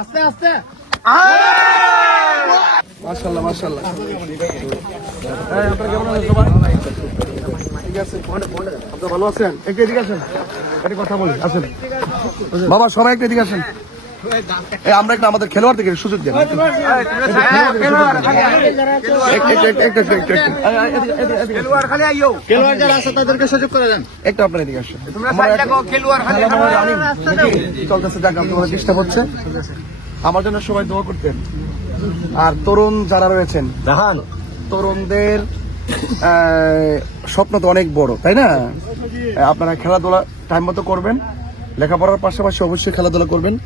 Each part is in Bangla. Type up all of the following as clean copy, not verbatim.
আস্তে আস্তে মাশাআল্লাহ মাশাআল্লাহ। হ্যাঁ, আপনারা কেমন আছেন সবাই? ঠিক আছে, আপনারা ভালো আছেন? একটু এদিকে আসেন, একটা কথা বলি, আসেন বাবা, সবাই একটু এদিকে আসেন। আমরা একটু আমাদের খেলোয়াড়দেরকে সুযোগ দেন। খেলোয়াড় যারা আছে তাদেরকে সুযোগ করে দেন। একটু আপনার এদিকে আসেন। চলতেছে, যাক আপনাদের ডিস্টার্ব হচ্ছে। আমার জন্য সবাই দোয়া করতেন। আর তরুণ যারা রয়েছেন, তরুণদের স্বপ্ন তো অনেক বড়, তাই না? আপনারা খেলাধুলা টাইম মতো করবেন, লেখাপড়ার পাশাপাশি অবশ্যই খেলাধুলা করবেন।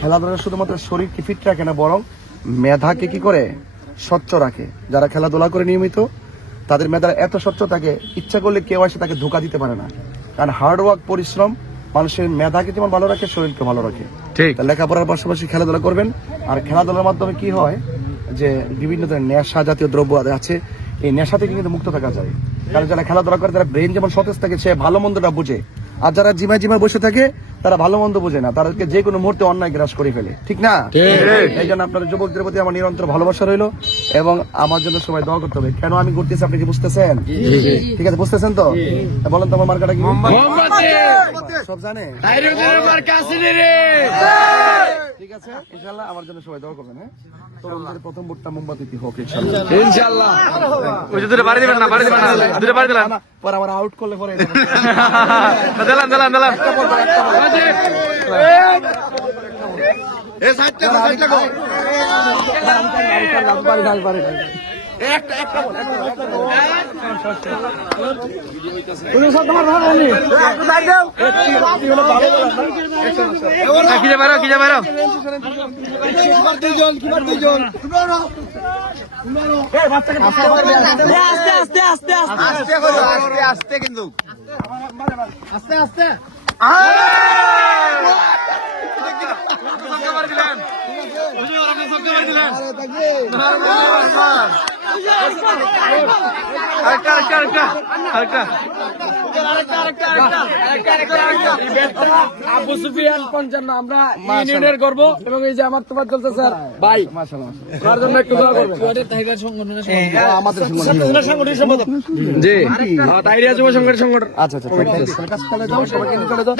খেলাধুলা শুধুমাত্র শরীরকে ফিট রাখে না, বরং মেধাকে কি করে স্বচ্ছ রাখে। যারা খেলাধুলা করে নিয়মিত, তাদের মেধা এত স্বচ্ছ থাকে, ইচ্ছা করলে কেউ এসে তাকে ধোঁকা দিতে পারে না। কারণ হার্ডওয়ার্ক, পরিশ্রম মানুষের মেধাকে যেমন ভালো রাখে, শরীরকে ভালো রাখে। লেখাপড়ার পাশাপাশি খেলাধুলা করবেন। আর খেলাধুলার মাধ্যমে কি হয় যে বিভিন্ন ধরনের নেশা জাতীয় দ্রব্য আছে, এই নেশা থেকে কিন্তু মুক্ত থাকা যায়। কারণ যারা খেলাধুলা করে, তারা ব্রেন যেমন সতেজ থাকে, সে ভালো মন্দটা বুঝে। আর যারা জিমায় জিমায় বসে থাকে, তারা ভালো মন্দ বোঝে না, তাদেরকে যে কোনো মুহূর্তে অন্যায় গ্রাস করে ফেলে, ঠিক না? এই জন্য আপনার যুবকদের প্রতি আমার নিরন্তর ভালোবাসা রইলো, এবং আমার জন্য সবাই দোয়া করতে হবে। কেন আমি ঘুরতেছি আপনি কি বুঝতেছেন? ঠিক আছে, বুঝতেছেন তো? বলেন তো আমার মার্কাটা কি? সব জানে? ঠিক আছে, ইনশাআল্লাহ আমার জন্য সবাই দোয়া করবেন। হ্যাঁ, তোমাদের প্রথম ভোটটা মোমবাতি হোক ইনশাআল্লাহ। ইনশাআল্লাহ। ওই যে দুটো বাড়ি দিবেন না, বাড়ি দিবেন না, দুটো বাড়ি দিলাম। পরে আমার আউট করলে পরে দিলাম দিলাম দিলাম। এই সাইডটা সাইডটা গো একটা একটা বল, কি যে বাইরো, কি যে বাইরো। আস্তে আস্তে আস্তে আস্তে কিন্তু আস্তে আস্তে আবু সুফিয়ান 55 আমরা ইউনিয়নের গর্ব, এবং এই যে আমার তোমার চলছে স্যার ভাই, তার জন্য একটু দোয়া করবেন। আমাদের সাংগঠনিক সম্পাদক জি, তাইরিয়া যুব সংগঠন সংগঠন। আচ্ছা আচ্ছা, চলে যাও, সবাইকে নিয়ে চলে যাও।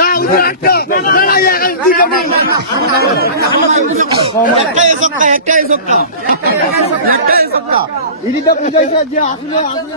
ইডিটা বুঝাইছে যে আসলে আমরা